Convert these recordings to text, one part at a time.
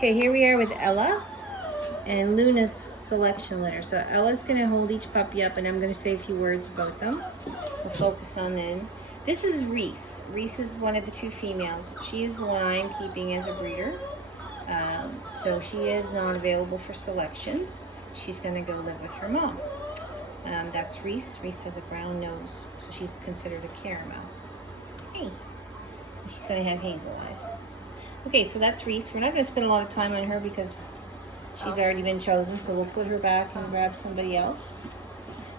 Okay, here we are with Ella and Luna's selection litter. So Ella's going to hold each puppy up and I'm going to say a few words about them. We'll focus on them. This is Reese. Reese is one of the two females. She is the one I'm keeping as a breeder. So she is not available for selections. She's going to go live with her mom. That's Reese. Reese has a brown nose, so she's considered a caramel. Hey. She's going to have hazel eyes. Okay, so that's Reese. We're not going to spend a lot of time on her because she's already been chosen, so we'll put her back and grab somebody else.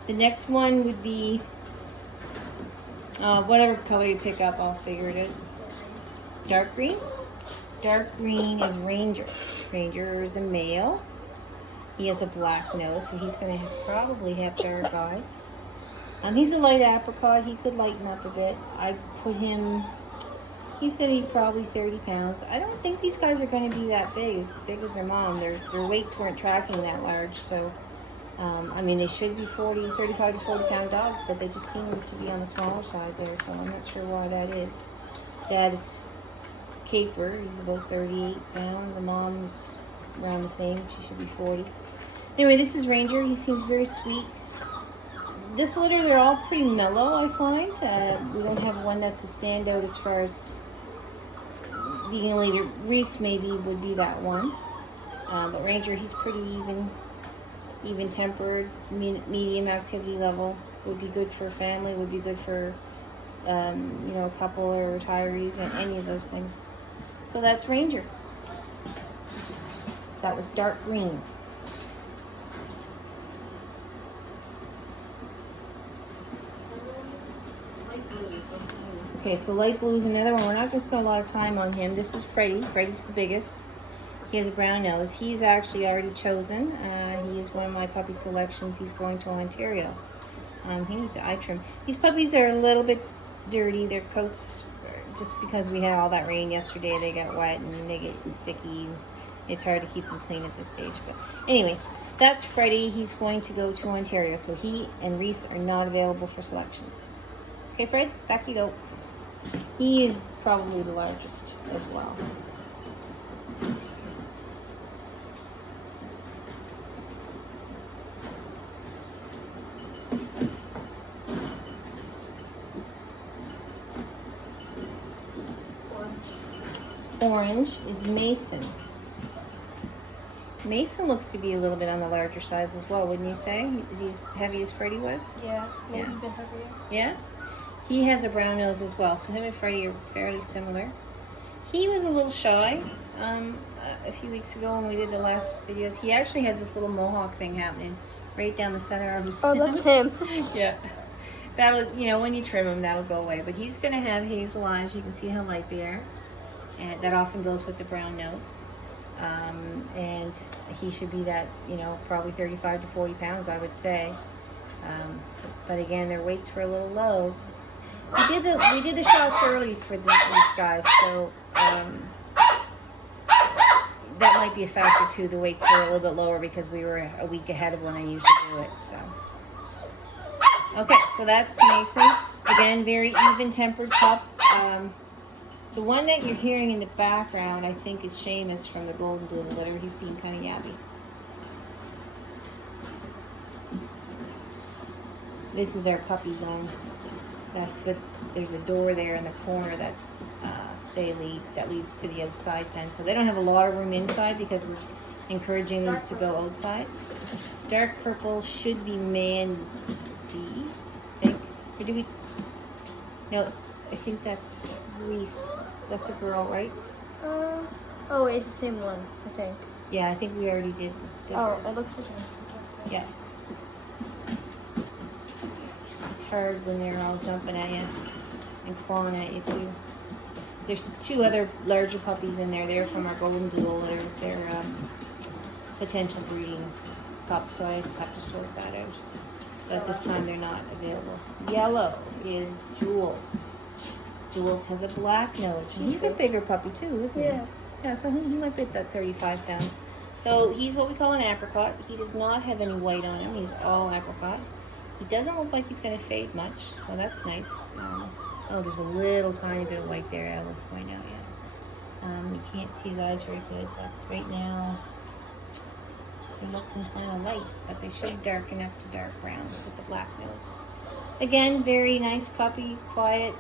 The next one would be whatever color you pick up, I'll figure it out. Dark green. Dark green is Ranger. Ranger is a male. He has a black nose, so he's going to probably have dark eyes. He's a light apricot. He could lighten up a bit. I put him... He's going to be probably 30 pounds. I don't think these guys are going to be that big as their mom. Their weights weren't tracking that large, so I mean, they should be 35 to 40 pound dogs, but they just seem to be on the smaller side there, so I'm not sure why that is. Dad is Caper. He's about 38 pounds. The mom is around the same. She should be 40. Anyway, this is Ranger. He seems very sweet. This litter, they're all pretty mellow, I find. We don't have one that's a standout as far as being a leader. Reese maybe would be that one. But Ranger, he's pretty even tempered, medium activity level. Would be good for a family, would be good for a couple or retirees, and any of those things. So that's Ranger. That was dark green. Okay, so light blue is another one. We're not going to spend a lot of time on him. This is Freddie. Freddie's the biggest. He has a brown nose. He's actually already chosen. He is one of my puppy selections. He's going to Ontario. He needs eye trim. These puppies are a little bit dirty. Their coats, just because we had all that rain yesterday, they got wet and they get sticky. It's hard to keep them clean at this stage. But anyway, that's Freddie. He's going to go to Ontario. So he and Reese are not available for selections. Okay, Fred, back you go. He is probably the largest as well. Orange is Mason. Mason looks to be a little bit on the larger size as well, wouldn't you say? Is he as heavy as Freddie was? Yeah, maybe a bit heavier. Yeah? He has a brown nose as well, so him and Freddie are fairly similar. He was a little shy a few weeks ago when we did the last videos. He actually has this little mohawk thing happening right down the center of his snout. Oh, that's him. Yeah. That'll, when you trim him, that'll go away. But he's going to have hazel eyes. You can see how light they are. And that often goes with the brown nose. And he should be that, probably 35 to 40 pounds, I would say. But again, their weights were a little low. We did the shots early for these guys, so that might be a factor too. The weights were a little bit lower because we were a week ahead of when I usually do it. So okay, so that's Mason. Again, very even-tempered pup. The one that you're hearing in the background, I think, is Seamus from the Golden Doodle litter. He's being kind of yappy. This is our puppy zone. There's a door there in the corner that that leads to the outside pen. So they don't have a lot of room inside because we're encouraging them to go outside. Dark purple should be Mandy, I think. Or do we? No, I think that's Reese. That's a girl, right? Oh, it's the same one, I think. Yeah, I think we already did. Oh, it looks the same. Yeah. It's hard when they're all jumping at you and clawing at you too. There's two other larger puppies in there. They're from our Golden Doodle. They're potential breeding pups, so I just have to sort that out. So at this time, they're not available. Yellow is Jules. Jules has a black nose. And he's a bigger puppy too, isn't he? Yeah, so he might be at that 35 pounds. So he's what we call an apricot. He does not have any white on him. He's all apricot. He doesn't look like he's going to fade much, so that's nice. Oh, there's a little tiny bit of white there, I was pointing out, yeah. You can't see his eyes very good, but right now they're looking kind of light, but they should darken up to dark brown with the black nose. Again, very nice puppy, quiet,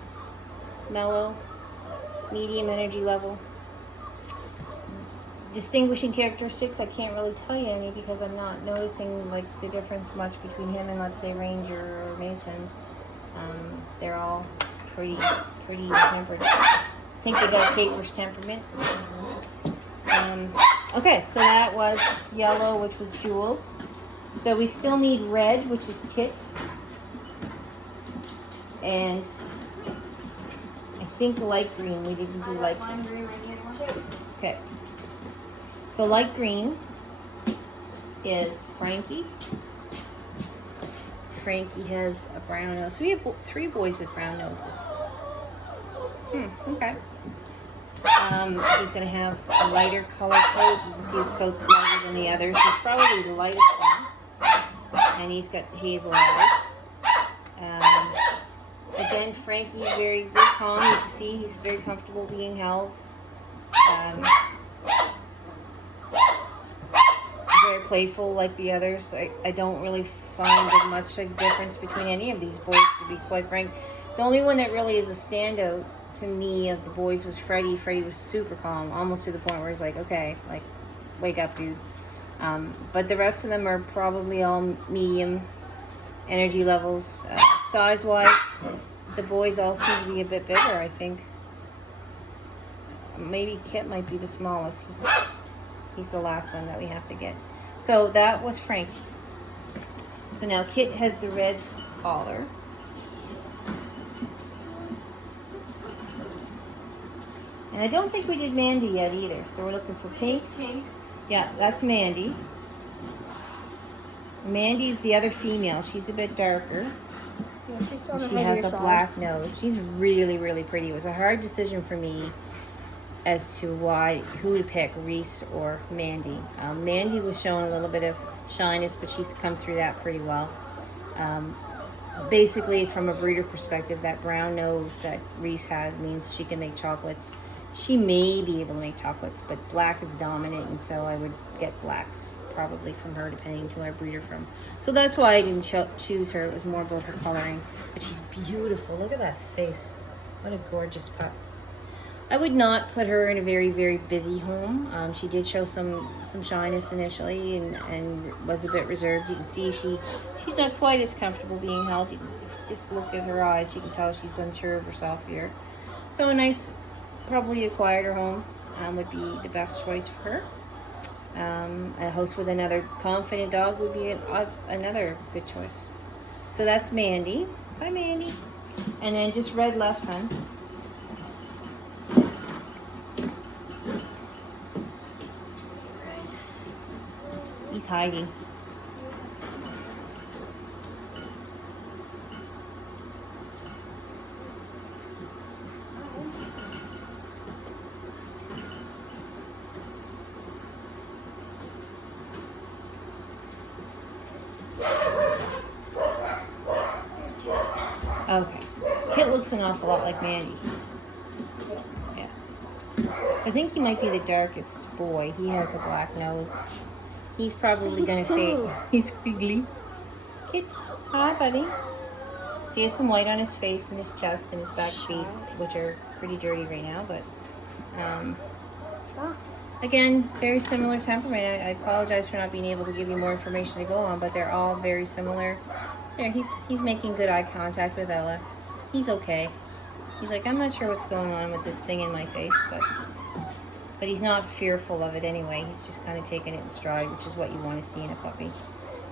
mellow, medium energy level. Distinguishing characteristics, I can't really tell you any because I'm not noticing like the difference much between him and, let's say, Ranger or Mason. They're all pretty tempered. I think they got Caper's temperament. Okay, so that was yellow, which was Jules. So we still need red, which is Kit. And I think light green. We didn't do light green. Okay. So light green is Frankie. Frankie has a brown nose. So we have 3 boys with brown noses. Okay. He's going to have a lighter color coat. You can see his coat's lighter than the others. He's probably the lightest one. And he's got hazel eyes. Again, Frankie's very, very calm. You can see he's very comfortable being held. Very playful like the others. I don't really find much a difference between any of these boys, to be quite frank. The only one that really is a standout to me of the boys was Freddie. Freddie was super calm, almost to the point where he's like, okay, like, wake up, dude. But the rest of them are probably all medium energy levels. Size-wise, the boys all seem to be a bit bigger, I think. Maybe Kit might be the smallest. He's the last one that we have to get. So that was Frankie. So now Kit has the red collar. And I don't think we did Mandy yet either. So we're looking for pink. Pink. Yeah, that's Mandy. Mandy's the other female. She's a bit darker. Yeah, she's on the She heavier has a side. black nose. She's really, really pretty. It was a hard decision for me as to who to pick, Reese or Mandy. Mandy was showing a little bit of shyness, but she's come through that pretty well. Basically, from a breeder perspective, that brown nose that Reese has means she can make chocolates. She may be able to make chocolates, but black is dominant, and so I would get blacks probably from her, depending who I breed her from. So that's why I didn't choose her. It was more about her coloring. But she's beautiful. Look at that face. What a gorgeous pup. I would not put her in a very, very busy home. She did show some shyness initially and was a bit reserved. You can see she's not quite as comfortable being held. You can just look at her eyes. You can tell she's unsure of herself here. So a nice, probably a quieter home would be the best choice for her. A house with another confident dog would be another good choice. So that's Mandy. Bye, Mandy. And then just red left, hon. He's hiding. Okay. Kit looks an awful lot like Mandy. Yeah. So I think he might be the darkest boy. He has a black nose. He's probably going to fade. He's squiggly. Kit. Hi, buddy. So he has some white on his face and his chest and his back feet, which are pretty dirty right now, but again, very similar temperament. I apologize for not being able to give you more information to go on, but they're all very similar. There, he's making good eye contact with Ella. He's okay. He's like, I'm not sure what's going on with this thing in my face, but he's not fearful of it anyway. He's just kind of taking it in stride, which is what you want to see in a puppy.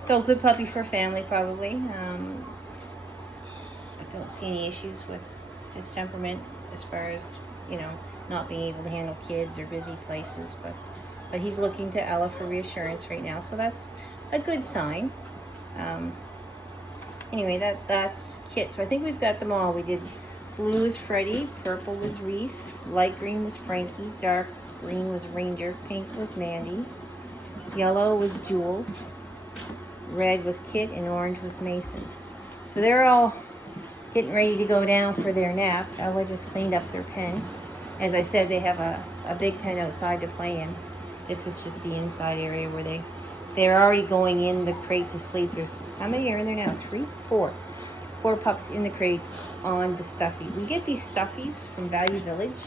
So a good puppy for family, probably. I don't see any issues with his temperament as far as, not being able to handle kids or busy places, but he's looking to Ella for reassurance right now, so that's a good sign. Anyway, that's Kit. So I think we've got them all. We did blue was Freddie, purple was Reese, light green was Frankie, dark green was Ranger, pink was Mandy, yellow was Jules, red was Kit, and orange was Mason. So they're all getting ready to go down for their nap. Ella just cleaned up their pen. As I said, they have a a big pen outside to play in. This is just the inside area where they're already going in the crate to sleep. There's, how many are in there now? 3? 4. 4 pups in the crate on the stuffy. We get these stuffies from Value Village.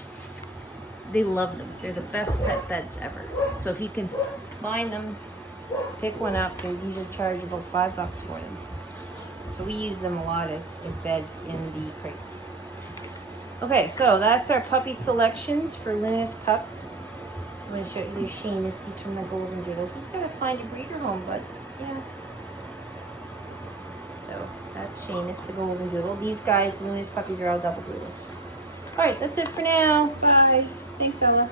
They love them. They're the best pet beds ever. So if you can find them, pick one up. They usually charge about $5 for them. So we use them a lot as beds in the crates. Okay, so that's our puppy selections for Luna's pups. So I'm going to show you Seamus. He's from the Golden Doodle. He's got to find a breeder home, but yeah. So that's Seamus, the Golden Doodle. These guys, Luna's puppies, are all double doodles. All right, that's it for now. Bye. Thanks, Ella.